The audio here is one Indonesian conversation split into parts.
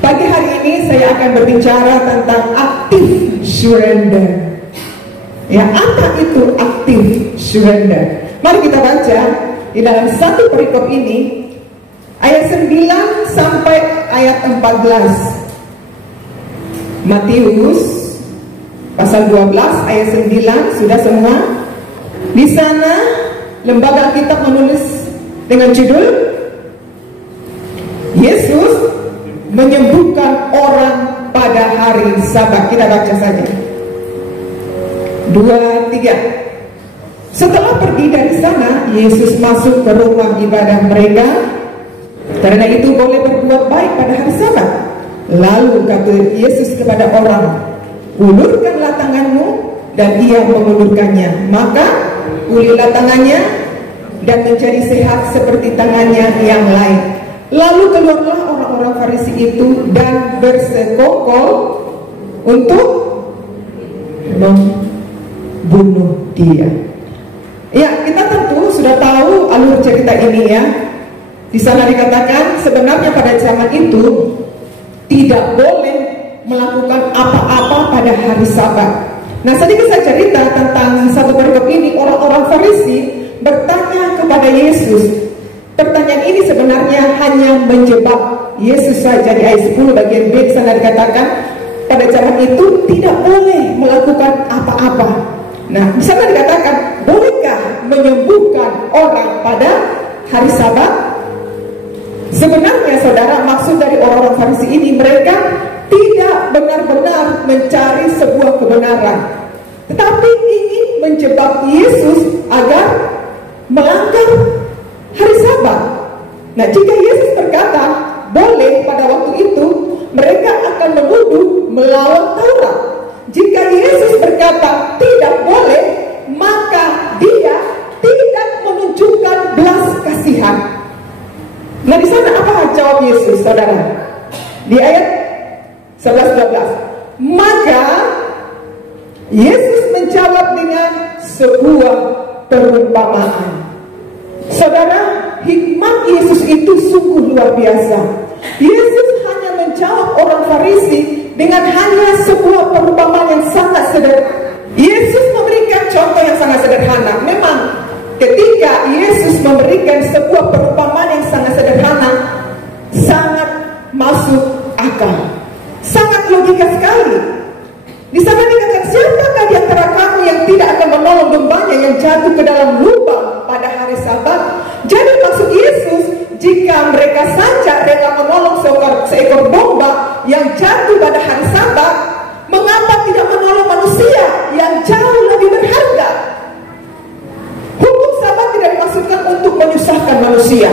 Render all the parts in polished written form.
Pagi hari ini saya akan berbicara tentang active surrender. Ya, apa itu active surrender? Mari kita baca di dalam satu perikop ini, ayat 9 sampai ayat 14. Matius pasal 12 ayat 9, sudah semua? Di sana lembaga Alkitab menulis dengan judul Yesus menyembuhkan orang pada hari Sabat. Kita baca saja. 2, 3. Setelah pergi dari sana, Yesus masuk ke rumah ibadah mereka. Karena itu boleh berbuat baik pada hari Sabat. Lalu kata Yesus kepada orang, ulurkanlah tanganmu, dan ia mengulurkannya. Maka ulirlah tangannya dan menjadi sehat seperti tangannya yang lain. Lalu keluarlah orang-orang Farisi itu dan bersekongkol untuk membunuh dia. Ya, kita tentu sudah tahu alur cerita ini ya. Di sana dikatakan sebenarnya pada zaman itu tidak boleh melakukan apa-apa pada hari Sabat. Nah, sedikit saya cerita tentang satu perikop ini. Orang-orang Farisi bertanya kepada Yesus. Pertanyaan ini sebenarnya hanya menjebak Yesus saja. Di ayat 10 bagian B di sana dikatakan pada zaman itu tidak boleh melakukan apa-apa. Nah, di sana dikatakan, bolehkah menyembuhkan orang pada hari Sabat? Sebenarnya saudara, maksud dari orang-orang Farisi ini, mereka tidak benar-benar mencari sebuah kebenaran, tetapi ingin menjebak Yesus agar melanggar hari Sabat. Nah, jika Yesus berkata boleh pada waktu itu, mereka akan menuduh melawan Taurat. Jika Yesus berkata tidak boleh, maka dia tidak menunjukkan belas kasihan. Nah, di sana apa jawab Yesus, saudara? Di ayat 11-12. Maka Yesus menjawab dengan sebuah perumpamaan. Saudara, hikmat Yesus itu sungguh luar biasa. Yesus hanya menjawab orang Farisi dengan hanya sebuah perumpamaan yang sangat sederhana. Yesus memberikan contoh yang sangat sederhana. Memang ketika Yesus memberikan sebuah perumpamaan yang sangat sederhana, sangat masuk akal, sangat logika sekali. Di sana dikatakan, siapakah di antara kamu yang tidak akan menolong dombanya yang jatuh ke dalam lubang pada hari Sabat? Jadi maksud Yesus, jika mereka saja rela menolong seekor domba yang jatuh pada hari Sabat, mengapa tidak menolong manusia yang jauh lebih berharga? Hukum Sabat tidak dimaksudkan untuk menyusahkan manusia,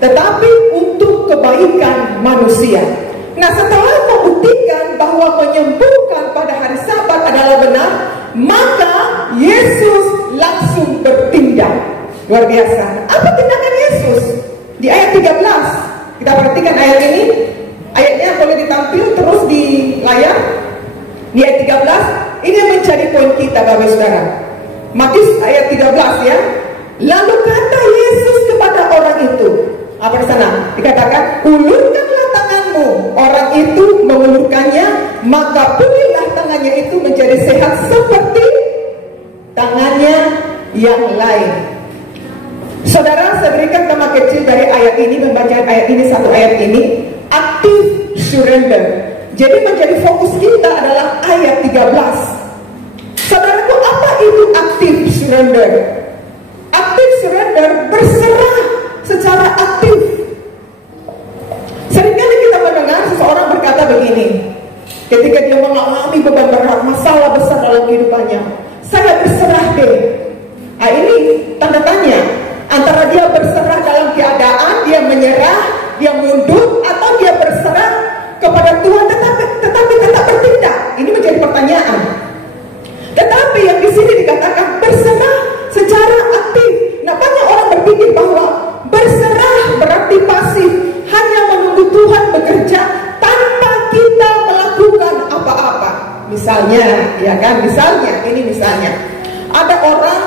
tetapi untuk kebaikan manusia. Nah, setelah membuktikan bahwa menyembuhkan pada hari Sabat adalah benar, maka Yesus langsung bertindak. Luar biasa. Apa tindakan Yesus? Di ayat 13, kita perhatikan ayat ini. Ayatnya boleh ditampil terus di layar. Di ayat 13, ini yang menjadi poin kita, Bapak Saudara. Matius ayat 13 ya. Lalu kata Yesus kepada orang itu, apa di sana? Dikatakan, ulurkanlah tanganmu. Orang itu mengulurkannya, maka pulihlah tangannya itu menjadi sehat seperti tangannya yang lain. Saudara, saya berikan tema kecil dari ayat ini, membaca ayat ini, satu ayat ini, active surrender. Jadi menjadi fokus kita adalah ayat 13. Saudaraku, apa itu active surrender? Active surrender berserah secara aktif. Seringkali kita mendengar seseorang berkata begini, ketika dia mengalami beban berat, masalah besar dalam kehidupannya, saya berserah deh. Nah, ini tanda tanya antara dia berserah dalam keadaan, dia menyerah, dia mundur, atau dia berserah kepada Tuhan tetapi tetap bertindak. Ini menjadi pertanyaan. Tetapi yang di sini dikatakan berserah secara aktif. Nah, banyak orang berpikir bahwa berserah berarti pasif, hanya menunggu Tuhan bekerja tanpa kita melakukan apa-apa. Misalnya, ya kan? Misalnya ada orang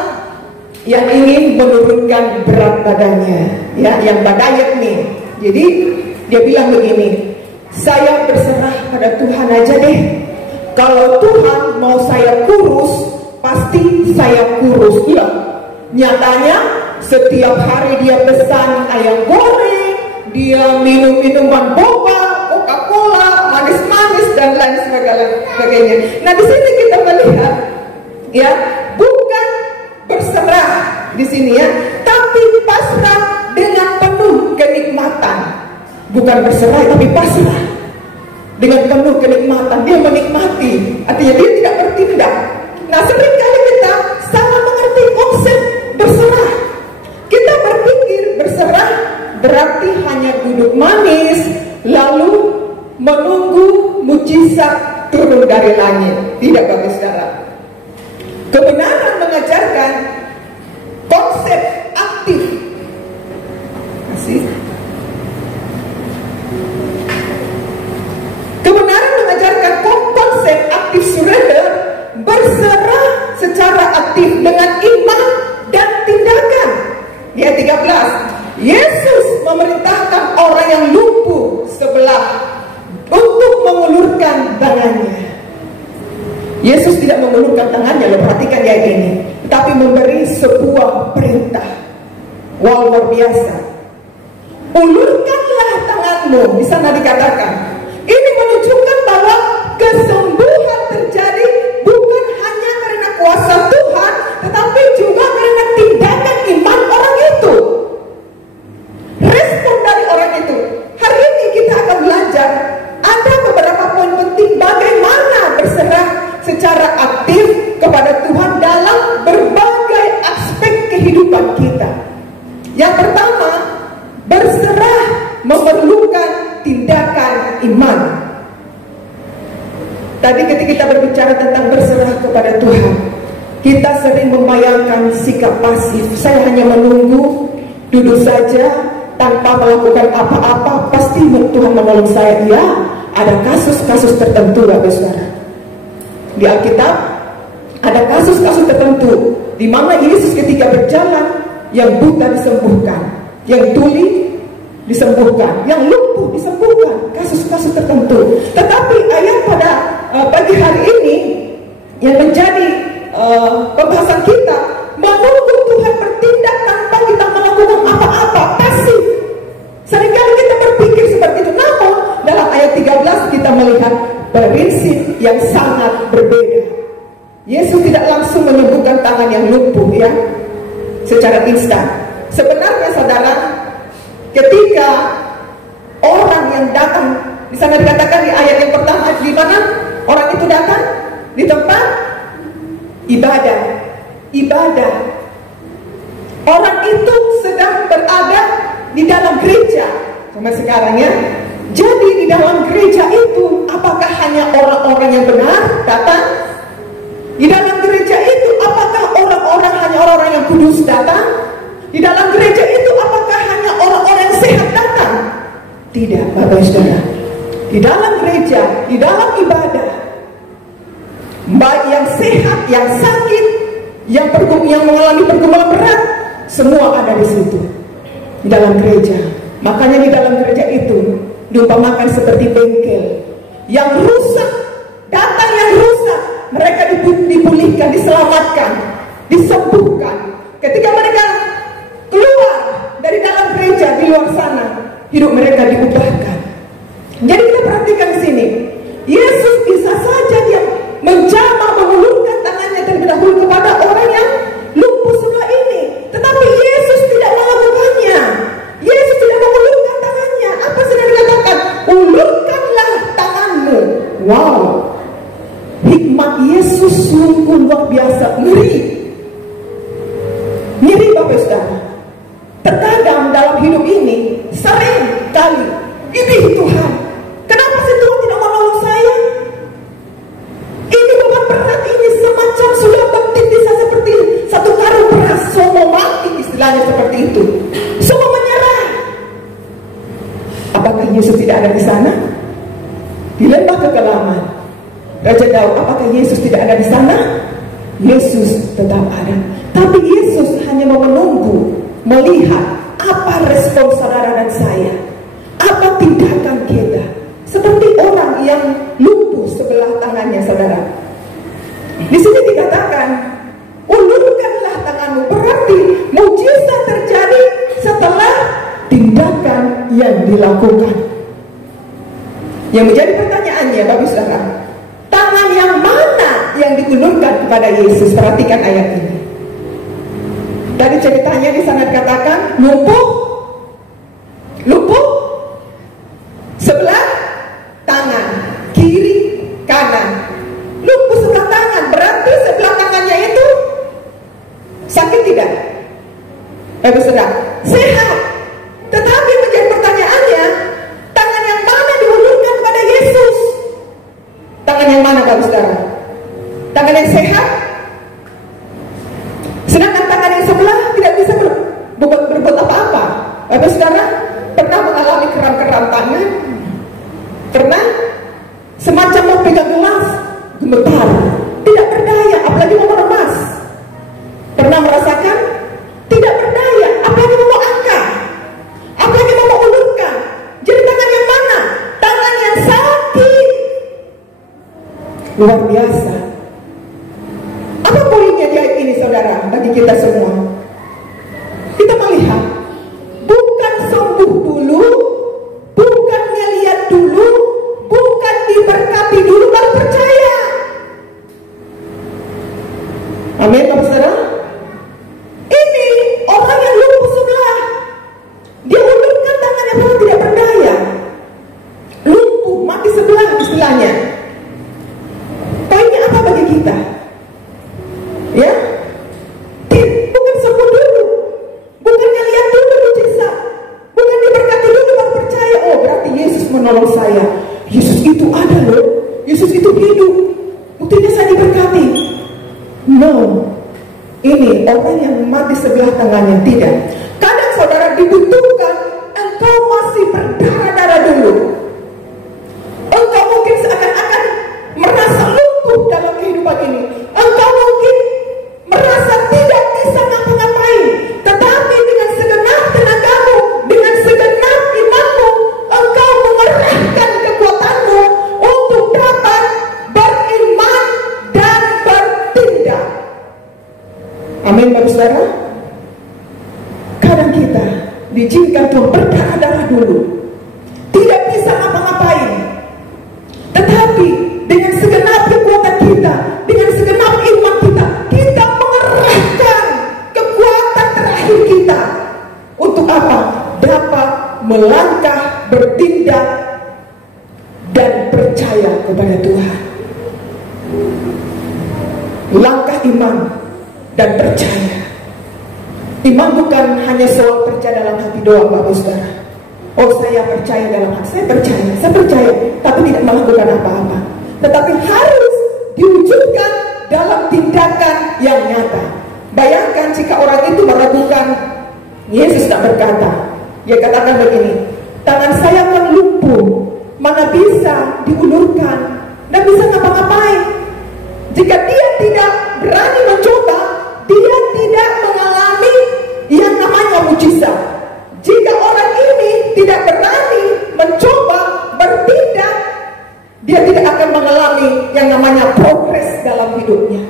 yang ingin menurunkan berat badannya, ya, yang diet nih. Jadi dia bilang begini, Saya berserah pada Tuhan aja deh. Kalau Tuhan mau saya kurus, pasti saya kurus. Iya, nyatanya setiap hari dia pesan ayam goreng, dia minum minuman boba, Coca-Cola, manis-manis dan lain sebagainya. Nah, di sini kita melihat, ya, bukan berserah di sini ya, tapi pasrah dengan penuh kenikmatan. Bukan berserah, tapi pasrah dengan penuh kenikmatan. Dia menikmati, artinya dia tidak bertindak. Nah, seringkali kita salah mengerti konsep berserah. Kita berpikir berserah berarti hanya duduk manis lalu menunggu mujizat turun dari langit. Tidak, Bapak Saudara. Kebenaran mengajarkan konsep aktif. Kebenaran mengajarkan konsep aktif surrender, berserah secara aktif dengan iman dan tindakan. Di ayat 13, Yesus memerintahkan orang yang lumpuh sebelah untuk mengulurkan tangannya. Yesus tidak mengulurkan tangannya, lo perhatikan di ayat ini, tapi memberi sebuah perintah. Wow, luar biasa. Ulurkanlah tanganmu. Di sana dikatakan, ini menunjukkan bahwa kesembuhan terjadi bukan hanya karena kuasa Tuhan, tetapi juga karena tindakan iman orang itu. Respon dari orang itu. Hari ini kita akan belajar ada beberapa poin penting bagaimana berserah secara aktif kepada Tuhan dalam berbagai aspek kehidupan kita. Yang pertama, berserah memerlukan tindakan iman. Tadi ketika kita berbicara tentang berserah kepada Tuhan, kita sering membayangkan sikap pasif. Saya hanya menunggu, duduk saja tanpa melakukan apa-apa, pasti Tuhan menolong saya. Ya, ada kasus-kasus tertentu, Bapak Saudara. Di Alkitab ada kasus-kasus tertentu di mana Yesus ketika berjalan, yang buta disembuhkan, yang tuli disembuhkan, yang lumpuh disembuhkan, kasus-kasus tertentu. Tetapi ayat pada pagi hari ini yang menjadi pembahasan kita, menunggu Tuhan bertindak tanpa kita melakukan apa-apa, pasif. Seringkali kita berpikir seperti itu. Namun dalam ayat 13 kita melihat prinsip yang sangat berbeda. Yesus tidak langsung menyembuhkan tangan yang lumpuh, ya, secara instan. Sebenarnya saudara, ketika orang yang datang, di sana dikatakan di ayat yang pertama, di mana orang itu datang? Di tempat ibadah. Orang itu sedang berada di dalam gereja sampai sekarang, ya. Jadi di dalam gereja itu, apakah hanya orang-orang yang benar datang? Di dalam gereja itu, apakah hanya orang-orang yang kudus datang? Di dalam gereja itu, apakah hanya orang-orang yang sehat datang? Tidak, Bapak Saudara. Di dalam gereja, di dalam ibadah, baik yang sehat, yang sakit, yang mengalami pergumulan berat, semua ada di situ, di dalam gereja. Makanya di dalam gereja itu diumpamakan seperti bengkel yang rusak, datang yang rusak, mereka dipulihkan, diselamatkan, disembuhkan. Ketika mereka keluar dari dalam gereja, di luar sana, hidup mereka diubahkan. Jadi kita perhatikan di sini, Yesus bisa saja dia menjamah, mengulurkan tangannya terlebih dahulu kepada orang yang lumpuh sebelah ini, tetapi Yesus tidak melakukannya. Yesus tidak mengulurkan tangannya. Apa sudah dikatakan? Ulurkanlah tanganmu. Wow, hikmat Yesus sungguh luar biasa, ngeri Bapak Saudara. Terkadang dalam hidup ini sering kali ini, Tuhan, kenapa sih Tuhan tidak menolong saya? Ini beban berat ini semacam sudah bisa seperti satu karung beras, semua mati, istilahnya seperti itu. Semua menyerah. Apakah Yesus tidak ada di sana? Di lembah kekelaman, Raja Daud, apakah Yesus tidak ada di sana? Yesus tetap ada. Tapi Yesus hanya mau menunggu, melihat apa respon saudara dan saya, apa tindakan kita. Seperti yang lumpuh sebelah tangannya, saudara. Di sini dikatakan, ulurkanlah tanganmu. Berarti mujizat terjadi setelah tindakan yang dilakukan. Yang menjadi pertanyaannya, Bapak Saudara, tangan yang mana yang diulurkan kepada Yesus? Perhatikan ayat ini. Dari ceritanya di sana dikatakan lumpuh sebelah tangan, kiri, kanan. Lumpuh sebelah tangan, berarti sebelah tangannya itu sakit tidak? Bapak Saudara, sehat. Tetapi menjadi pertanyaannya, tangan yang mana diulurkan kepada Yesus? Tangan yang mana, Bapak Saudara? Tangan yang sehat? Sedangkan tangan yang sebelah tidak bisa berbuat apa-apa. Bapak Saudara pernah mengalami kram-kram tangan? Pernah? Semacam mau pegang gelas, gemetar, tidak berdaya, apalagi mau meremas. Pernah merasakan? Tidak berdaya, apalagi mau angkat, apalagi mau ulurkan. Jadi tangan yang mana? Tangan yang sakit. Luar biasa. Apa poinnya di ayat ini, saudara, bagi kita semua? Kita melihat, bukan sembuh dulu, bukan ngeliat dulu, bukan diberkati dulu baru percaya. Amin, Bapak Saudara. Ini orang yang lumpuh sebelah, dia ulurkan tangannya pun tidak berdaya, lumpuh, mati sebelah istilahnya. Poinnya apa bagi kita? Ya, bukan sembuh dulu, bukan lihat dulu mujizat, bukan diberkati dulu baru percaya. Oh, berarti Yesus menolong saya. Yesus itu ada loh, Yesus itu hidup, buktinya saya diberkati. No, ini orang yang mati sebelah tangannya. Tidak. Kadang saudara dibutuhkan engkau masih berdarah-darah dulu. Engkau mungkin seakan-akan merasa lumpuh dalam kehidupan ini. Engkau mungkin merasa tidak bisa ngapa-ngapain. Tetapi dengan segenap tenagamu, dengan segenap imanmu, engkau mengerahkan kekuatanmu untuk dapat beriman dan bertindak. Amin, Bapak Saudara. Kadang kita diizinkan Tuhan berdarah-darah dulu, tidak bisa ngapa-ngapain. Tetapi dengan segenap kekuatan kita, dengan segenap iman kita, kita mengerahkan kekuatan terakhir kita. Untuk apa? Dapat melangkah, bertindak, dan percaya kepada Tuhan. Langkah iman dan percaya. Iman bukan hanya soal percaya dalam hati doang, Bapak Saudara. Oh, saya percaya dalam hati, saya percaya, tapi tidak melakukan apa-apa. Tetapi harus diwujudkan dalam tindakan yang nyata. Bayangkan jika orang itu meragukan, Yesus tak berkata, dia katakan begini, tangan saya kan lumpuh, mana bisa diulurkan, dan bisa ngapa-ngapain. Jika dia tidak berani mencoba, dia tidak mengalami yang namanya mujizat. Jika orang ini tidak berani mencoba bertindak, dia tidak akan mengalami yang namanya progres dalam hidupnya.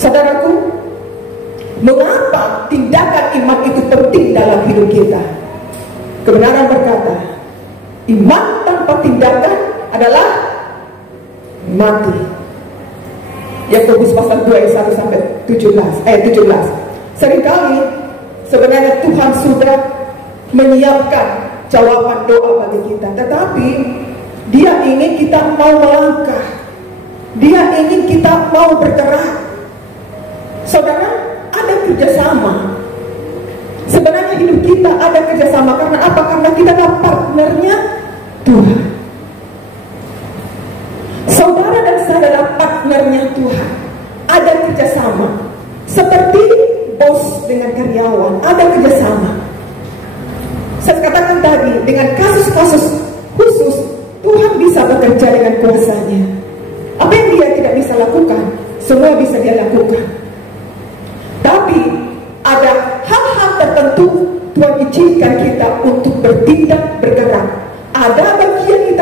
Saudaraku, mengapa tindakan iman itu penting dalam hidup kita? Kebenaran berkata, iman tanpa tindakan adalah mati. Yakobus pasal 2 ayat 1 sampai 17. Seringkali sebenarnya Tuhan sudah menyiapkan jawaban doa bagi kita, tetapi Dia ingin kita mau melangkah, Dia ingin kita mau bergerak. Saudara, ada kerjasama. Sebenarnya hidup kita ada kerjasama. Karena apa? Karena kita adalah partnernya Tuhan. Saudara dan saya adalah partnernya Tuhan. Ada kerjasama. Seperti bos dengan karyawan, ada kerjasama. Saya katakan tadi, dengan kasus-kasus khusus, Tuhan bisa bekerja dengan kuasanya. Apa yang Dia tidak bisa lakukan, semua bisa Dia lakukan. Tapi ada hal-hal tertentu Tuhan izinkan kita untuk bertindak, bergerak. Ada bagian kita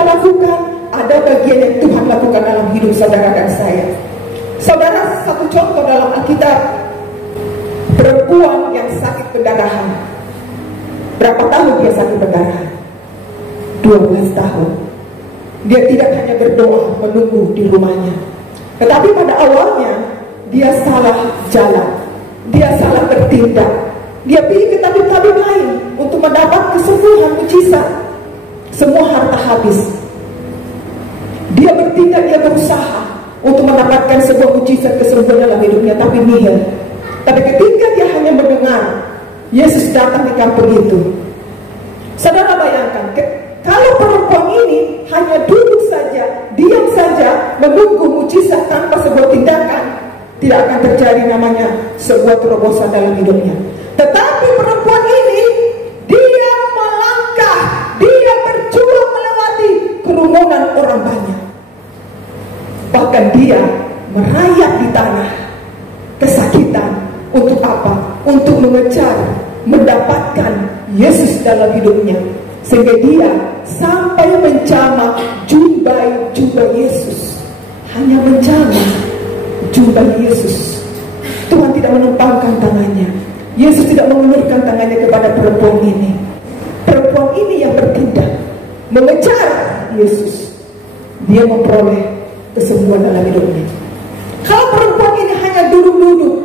bagian yang Tuhan lakukan dalam hidup saudara dan saya. Saudara, satu contoh dalam Alkitab, perempuan yang sakit pendarahan. Berapa tahun dia sakit pendarahan? 12 tahun. Dia tidak hanya berdoa menunggu di rumahnya, tetapi pada awalnya dia salah jalan, dia salah bertindak. Dia pergi ke tabib-tabib lain untuk mendapat kesembuhan mujizat. Semua harta habis. Dia bertindak, dia berusaha untuk mendapatkan sebuah mujizat kesembuhan dalam hidupnya, tapi nihil. Tapi ketika dia hanya mendengar Yesus datang di kampung itu, saudara bayangkan, kalau perempuan ini hanya duduk saja, diam saja, menunggu mujizat tanpa sebuah tindakan, tidak akan terjadi namanya sebuah terobosan dalam hidupnya. Tetapi perempuan ini, dia melangkah, dia berjuang melewati kerumunan orang banyak. Bahkan dia merayap di tanah, kesakitan. Untuk apa? Untuk mengejar, mendapatkan Yesus dalam hidupnya. Sehingga dia sampai menjamah jubah Yesus. Hanya menjamah jubah Yesus. Tuhan tidak menumpangkan tangannya. Yesus tidak mengulurkan tangannya kepada perempuan ini. Perempuan ini yang bertindak, mengejar Yesus. Dia memperoleh kesembuhan dalam hidupnya. Kalau perempuan ini hanya duduk-duduk,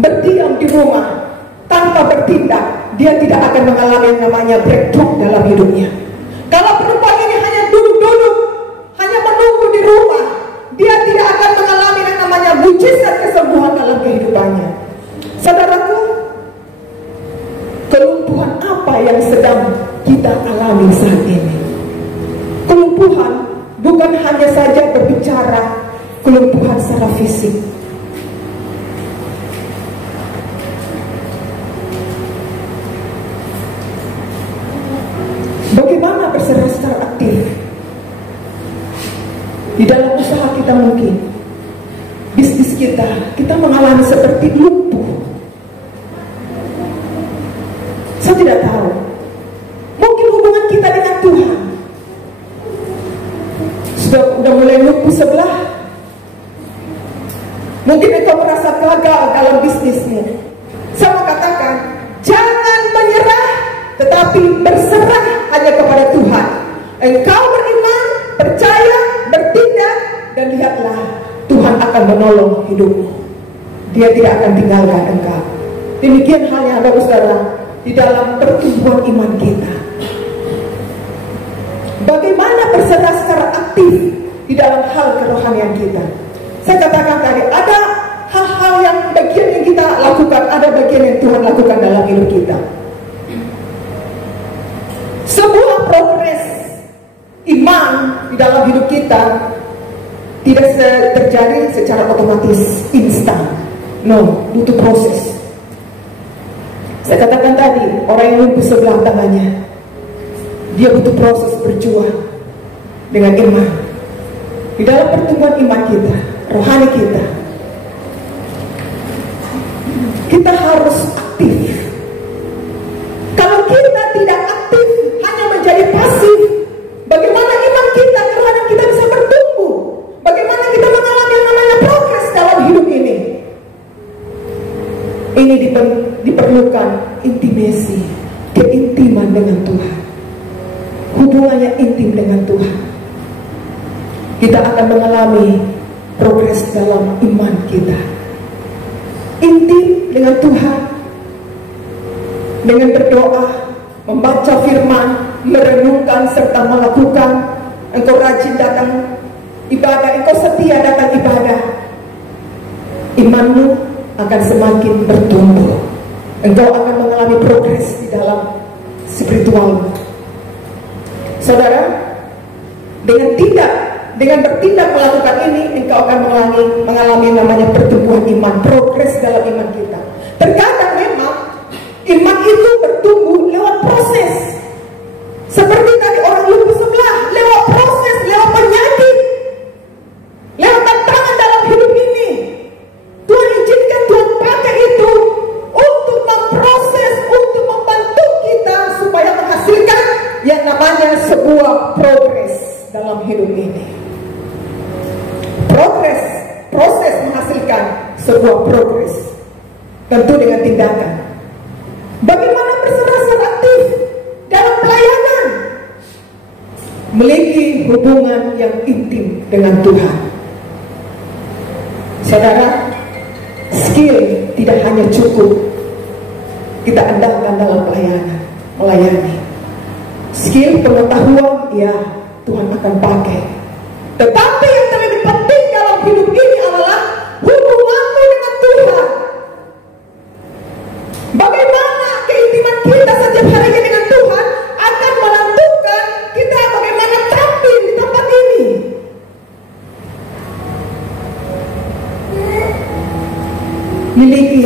berdiam di rumah tanpa bertindak, dia tidak akan mengalami yang namanya breakthrough dalam hidupnya. Kalau perempuan ini hanya duduk-duduk, hanya menunggu di rumah, dia tidak akan mengalami yang namanya mujizat kesembuhan dalam kehidupannya. Saudaraku, kelumpuhan apa yang sedang kita alami saat ini? Kelumpuhan bukan hanya saja berbicara kelumpuhan secara fisik. Bagaimana berserah secara aktif di dalam usaha kita, mungkin bisnis kita mengalami seperti lumpuh. Saya tidak tahu. Mungkin hubungan kita dengan Tuhan sudah mulai lumpuh sebelah. Mungkin engkau merasa gagal dalam bisnismu. Saya mau katakan, jangan menyerah, tetapi berserah hanya kepada Tuhan. Engkau beriman, percaya, bertindak, dan lihatlah Tuhan akan menolong hidupmu. Dia tidak akan tinggalkan engkau. Demikian halnya Bapak Saudara di dalam pertumbuhan iman kita. Bagaimana berserah secara aktif di dalam hal kerohanian kita? Saya katakan tadi, ada hal-hal yang bagian yang kita lakukan, ada bagian yang Tuhan lakukan dalam hidup kita. Sebuah progres iman di dalam hidup kita tidak terjadi secara otomatis, instan. No, butuh proses. Saya katakan tadi, orang yang lumpuh sebelah tangannya, dia butuh proses berjuang dengan iman. Di dalam pertumbuhan iman kita, rohani kita harus aktif. Kalau kita tidak aktif, hanya menjadi pasif, bagaimana iman kita, kerohanian kita bisa bertumbuh? Bagaimana kita mengalami yang namanya progres dalam hidup ini? Ini diperlukan intimasi, keintiman dengan Tuhan. Hubungannya intim dengan Tuhan. Kita akan mengalami progres dalam iman kita. Intim dengan Tuhan, dengan berdoa, membaca firman, merenungkan serta melakukan. Engkau rajin datang ibadah, engkau setia datang ibadah, imanmu akan semakin bertumbuh. Engkau akan mengalami progres di dalam spiritualmu. Saudara, dengan bertindak melakukan ini, engkau akan mengalami namanya pertumbuhan iman, progres dalam iman kita. Terkadang memang iman itu bertumbuh lewat proses. Seperti tadi orang lumpuh sebelah, lewat proses, lewat penyakit, lewat tantangan dalam hidup ini. Tuhan izinkan, Tuhan pakai itu untuk memproses, untuk membantu kita supaya menghasilkan yang namanya sebuah progres dalam dalam hidup ini. Proses menghasilkan sebuah progres, tentu dengan tindakan. Bagaimana berserah-serah aktif dalam pelayanan, memiliki hubungan yang intim dengan Tuhan. Saudara, skill tidak hanya cukup kita andalkan dalam pelayanan, melayani. Skill, pengetahuan, ya Tuhan akan pakai. Tetapi yang terlebih penting dalam hidup ini adalah hubunganmu dengan Tuhan. Bagaimana keintiman kita setiap harinya dengan Tuhan akan menentukan kita bagaimana tampil di tempat ini. Miliki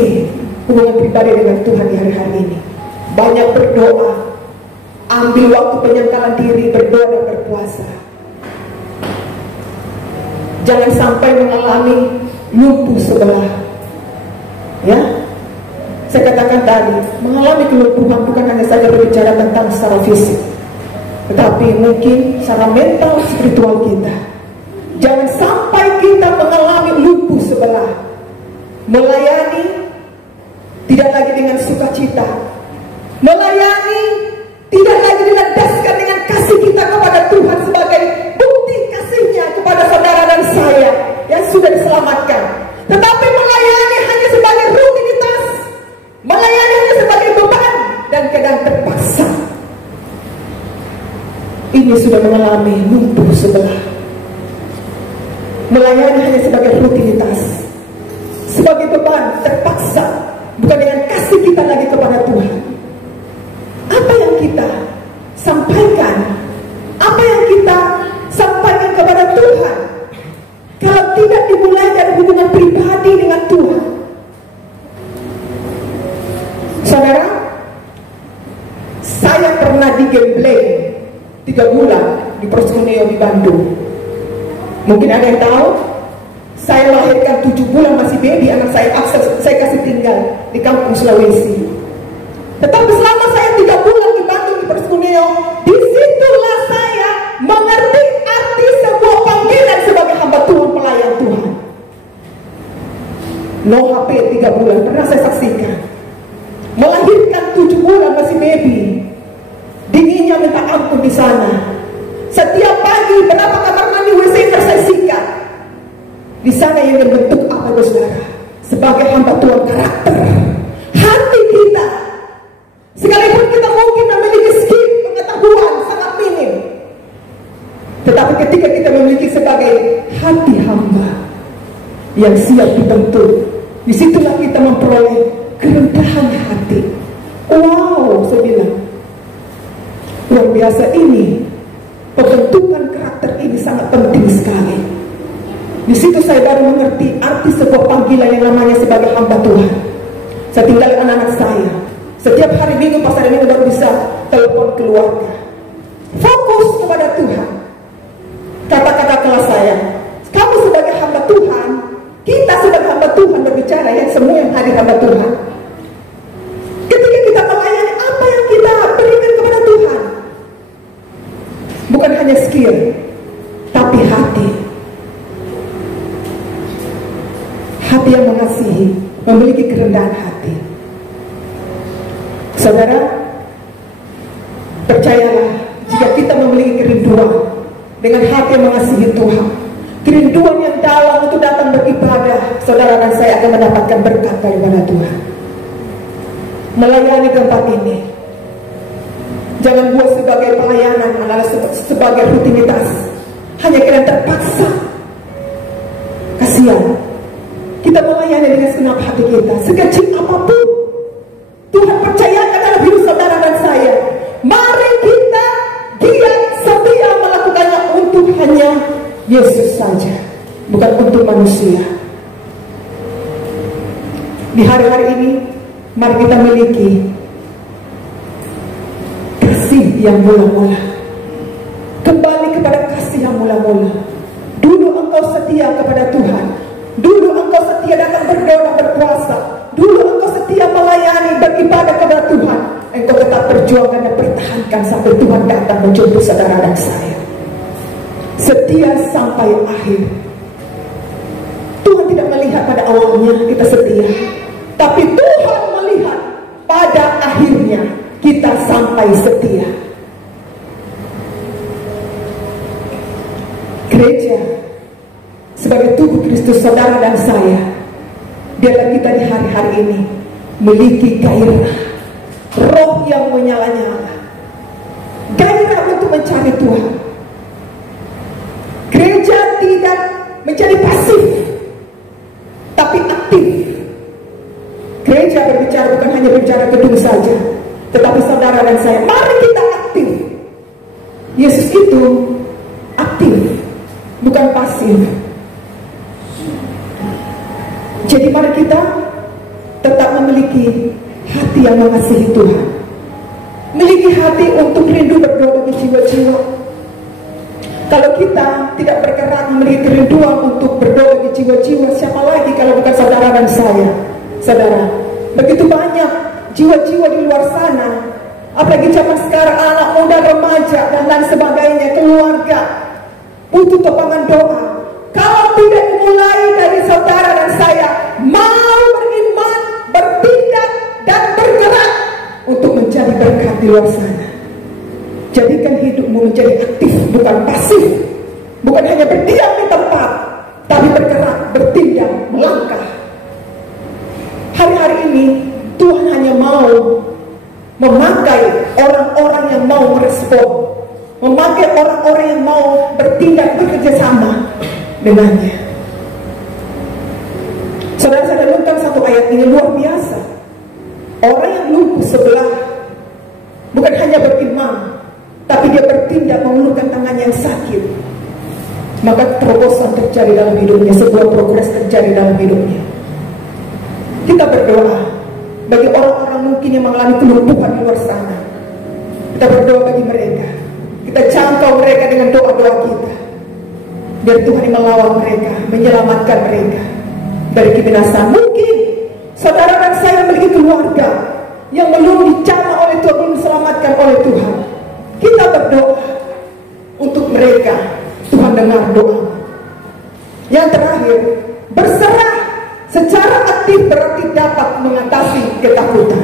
hubungan pribadi dengan Tuhan di hari-hari ini. Banyak berdoa, ambil waktu penyangkalan diri, berdoa dan berpuasa. Jangan sampai mengalami lumpuh sebelah. Ya, saya katakan tadi, mengalami kelumpuhan bukan hanya saja berbicara tentang secara fisik, tetapi mungkin secara mental, spiritual kita. Jangan sampai kita mengalami lumpuh sebelah. Melayani tidak lagi dengan sukacita. Melayani tidak lagi dilandaskan dengan kasih kita kepada Tuhan sebagai bukti kasihnya kepada saudara dan saya yang sudah diselamatkan. Tetapi melayani hanya sebagai rutinitas, melayani hanya sebagai beban dan kadang terpaksa. Ini sudah mengalami lumpuh sebelah. Melayani hanya sebagai rutinitas, sebagai beban, terpaksa, bukan dengan kasih kita lagi kepada Tuhan. Apa yang kita sampaikan, apa yang kita sampaikan kepada Tuhan, kalau tidak dimulai dari hubungan pribadi dengan Tuhan. Saudara, saya pernah digembleng 3 bulan di Proskuneo di Bandung. Mungkin ada yang tahu, saya lahirkan 7 bulan masih baby, anak saya akses, saya kasih tinggal di kampung Sulawesi. Tetapi selama saya 3 bulan di Bandung di Proskuneo, disitulah saya mengerti arti sebuah panggilan sebagai hamba Tuhan, pelayan Tuhan. No HP 3 bulan, pernah saya saksikan. Melahirkan 7 bulan masih baby, dinginnya minta ampun di sana. Setiap pagi berapa kamar mandi WC saya sikat. Di sana yang berbentuk apa saudara? Sebagai hamba Tuhan, karakter, hati kita. Sekalipun kita mungkin memiliki skill, pengetahuan sangat minim, tetapi ketika kita memiliki sebagai hati hamba yang siap dibentuk, disitulah kita memperoleh kerendahan hati. Wow, saya bilang luar biasa ini. Pembentukan karakter ini sangat penting sekali. Di situ saya baru mengerti arti sebuah panggilan yang namanya sebagai hamba Tuhan. Saya tinggalkan anak-anak saya. Setiap hari Minggu, pas hari Minggu baru bisa telepon keluarga. Fokus kepada Tuhan. Kata-kata kelas saya, kamu sebagai hamba Tuhan, kita sebagai hamba Tuhan berbicara, yang semua yang hadir hamba Tuhan. Ketika kita melayani, apa yang kita berikan kepada Tuhan? Bukan hanya skill, tapi hati. Hati yang mengasihi, memiliki kerendahan hati. Saudara, percayalah, jika kita memiliki kerinduan dengan hati yang mengasihi Tuhan, kerinduan yang dalam untuk datang beribadah, saudara dan saya akan mendapatkan berkat daripada Tuhan. Melayani tempat ini, jangan buat sebagai pelayanan, adalah sebagai rutinitas, hanya karena terpaksa. Kasihan, kita melayani dengan segenap hati kita, sekecil apapun Tuhan percayakan dalam hidup saudara dan saya. Mari kita giat setia melakukannya untuk hanya Yesus saja, bukan untuk manusia. Di hari-hari ini, mari kita miliki kasih yang mula-mula. Kembali kepada kasih yang mula-mula. Dulu engkau setia kepada Tuhan, dulu engkau setia datang berdoa dan berpuasa, dulu engkau setia melayani, beribadah kepada Tuhan. Engkau tetap perjuangkan dan pertahankan sampai Tuhan datang menjemput saudara dan saya. setia sampai akhir. Tuhan tidak melihat pada awalnya kita setia, tapi Tuhan melihat pada akhirnya kita sampai setia. Gereja sebagai tubuh Kristus, saudara dan saya, biarlah kita di hari-hari ini memiliki gairah, roh yang menyala-nyala, gairah untuk mencari Tuhan. Gereja tidak menjadi pasif, tapi aktif. Gereja berbicara bukan hanya berbicara gedung saja, tetapi saudara dan saya, mari kita aktif. Yesus itu aktif, bukan pasif. Jadi mari kita tetap memiliki hati yang mengasihi Tuhan, memiliki hati untuk rindu berdoa bagi jiwa-jiwa. Kalau kita tidak bergerak memiliki kerinduan untuk berdoa bagi jiwa-jiwa, siapa lagi kalau bukan saudara dan saya? Saudara, begitu banyak jiwa-jiwa di luar sana, apalagi zaman sekarang, anak muda, remaja, dan lain sebagainya, keluarga, butuh topangan doa. Kalau tidak dimulai dari saudara dan saya mau beriman, bertindak, dan bergerak untuk menjadi berkat di luar sana. Jadikan hidupmu menjadi aktif, bukan pasif. Bukan hanya berdiam di tempat, tapi bergerak, bertindak, melangkah. Hari-hari ini Tuhan hanya mau memakai orang-orang yang mau merespon, memakai orang-orang yang mau bertindak, bekerja sama dengannya. Saudara, saya renungkan satu ayat ini luar biasa. Orang yang lumpuh sebelah bukan hanya beriman, tapi dia bertindak mengulurkan tangannya yang sakit, maka terobosan terjadi dalam hidupnya, sebuah progres terjadi dalam hidupnya. Kita berdoa bagi orang-orang mungkin yang mengalami kelumpuhan di luar sana. Kita berdoa bagi mereka, kita jangkau mereka dengan doa-doa kita, biar Tuhan yang melawan mereka, menyelamatkan mereka dari kebinasaan. Mungkin saudara dan saya memiliki keluarga yang belum dijamah oleh Tuhan, belum diselamatkan oleh Tuhan. Kita berdoa untuk mereka, Tuhan dengar doa. Yang terakhir, berserah secara aktif berarti dapat mengatasi ketakutan.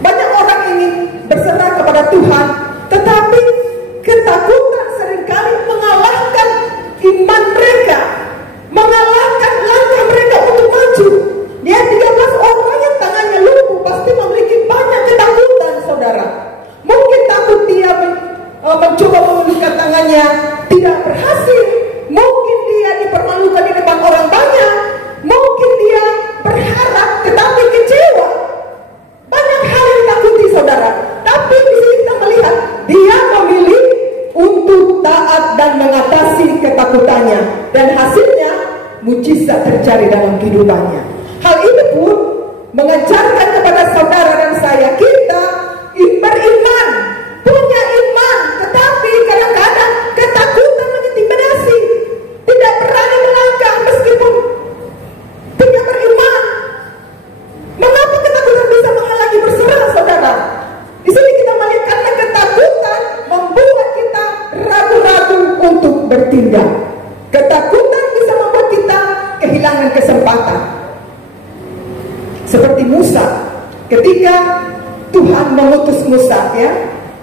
Banyak orang ingin berserah kepada Tuhan, tetapi ketakutan seringkali mengalahkan iman mereka, mengalahkan langkah mereka untuk maju. Dia 13 orang yang tangannya lumpuh pasti memiliki banyak ketakutan, saudara. Mungkin takut dia mencoba menundukkan tangannya tidak berhasil. Mungkin dia dipermalukan di depan orang banyak. Mungkin dia berharap tetapi kecewa. Banyak hal yang ditakuti, saudara. Tapi di sini kita melihat dia memilih untuk taat dan mengatasi ketakutannya, dan hasilnya mujizat terjadi dalam kehidupannya. Hal ini pun mengajarkan kepada saudara dan saya, kita beriman, punya iman, tetapi kadang-kadang ketakutan mengintimidasi, tidak berani melangkah meskipun punya beriman. Mengapa ketakutan bisa menghalangi berserah, saudara? Di sini kita melihat karena ketakutan membuat kita ragu-ragu untuk bertindak. Ketakutan bisa membuat kita kehilangan kesempatan. Seperti Musa, ketika Tuhan mengutus Musa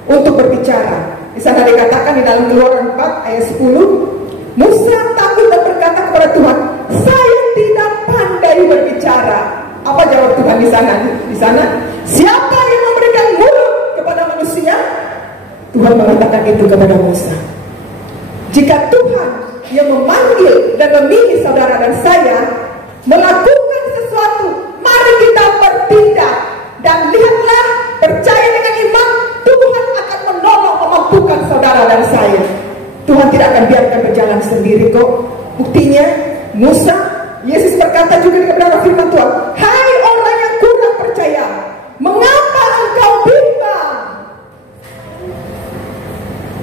untuk berbicara. Di sana dikatakan di dalam Keluaran 4 ayat 10, Musa takut dan berkata kepada Tuhan, saya tidak pandai berbicara. Apa jawab Tuhan di sana? Di sana, siapa yang memberikan mulut kepada manusia? Tuhan mengatakan itu kepada Musa. Jika Tuhan yang memanggil dan memilih saudara dan saya melakukan sesuatu, mari kita bertindak. Dan lihatlah, percaya dengan iman, Tuhan akan menolong, memampukan saudara dan saya. Tuhan tidak akan biarkan berjalan sendiri kok. Buktinya Musa, Yesus berkata juga kepada firman Tuhan, hai orang yang kurang percaya, mengapa engkau bimbang?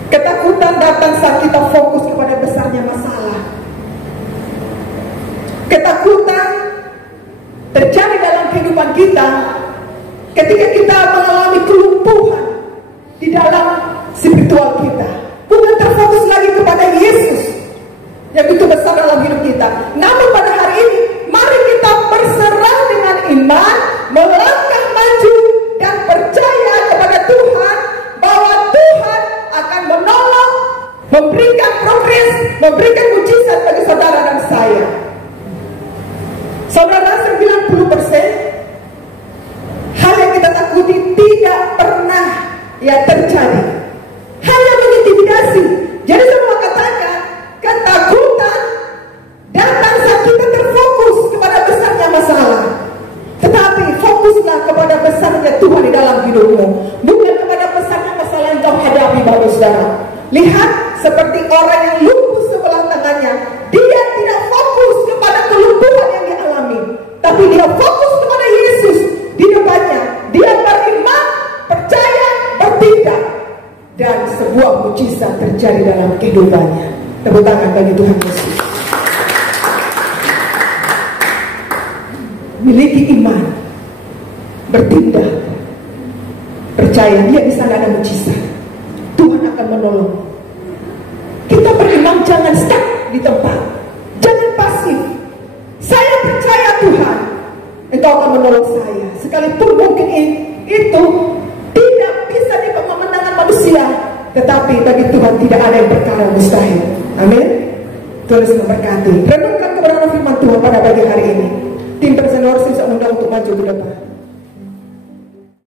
Ketakutan datang saat kita fokus kepada besarnya masalah. Ketakutan terjadi dalam kehidupan kita ketika kita mengalami kelumpuhan di dalam spiritual kita, bukan terfokus lagi kepada Yesus, memberikan progres, memberikan mujizat bagi saudara dan saya. Saudara, 90% hal yang kita takuti tidak pernah terjadi, hanya mengintimidasi. Jadi semua katakan ketakutan datang saat kita terfokus kepada besarnya masalah. Tetapi fokuslah kepada besarnya Tuhan di dalam hidupmu, bukan kepada besarnya masalah yang kau hadapi, Bapak Saudara. Lihat seperti orang yang lumpuh sebelah tangannya, dia tidak fokus kepada kelumpuhan yang dialami, tapi dia fokus kepada Yesus di depannya. Dia beriman, percaya, bertindak, dan sebuah mujizat terjadi dalam kehidupannya. Tepuk tangan bagi Tuhan Yesus. Miliki iman, bertindak, percaya dia di sana ada mujizat. Tuhan akan menolong. Kita beriman, jangan stuck di tempat, jangan pasif. Saya percaya Tuhan, Engkau akan menolong saya. Sekalipun mungkin itu tidak bisa di pemenangan manusia, tetapi bagi Tuhan tidak ada yang perkara mustahil. Amin. Tuhan Yesus memberkati. Renungkan kebenaran firman Tuhan pada pagi hari ini. Tim personal saya undang untuk maju ke depan.